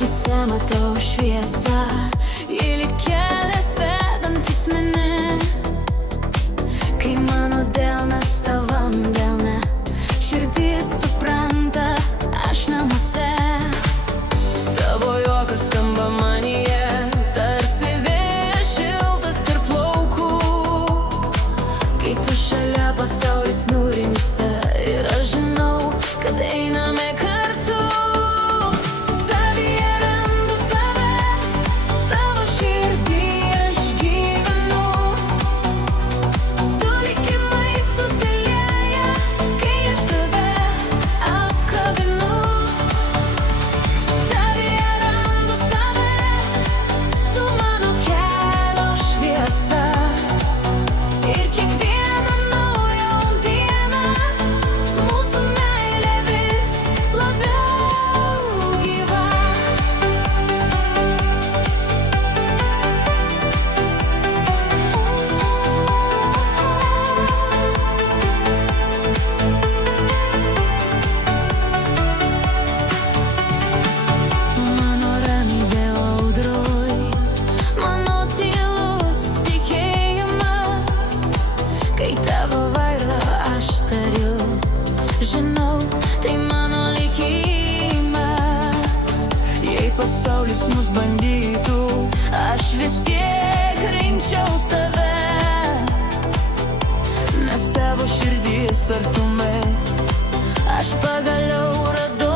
Akyse matau šviesą, ji lyg kelias vedantis mane. Kai mano delnas tavam delne, širdis supranta, aš namuose. Tavo juokas skamba manyje, tarsi vėjas šiltas tarp laukų. Kai tu šalia, pasaulis nurimsta ir aš žinau, kad einame kartu. Tavyje randu save, tavo širdį aš gyvenu. Du likimai susilieja, kai aš tave apkabinu. Tavyje randu save, tu mano kelio šviesa. Ir kiekvieną naują dieną mūsų meilė vis labiau gyva. Tu mano ramybė audroj, mano tylus tikėjimas. Kai tavo vardą aš tariu, žinau, tai mano likimas. Jei pasaulis mus bandytų, Aš vis tiek rinkčiaus tave, nes tavo širdis artume. aš pagaliau radau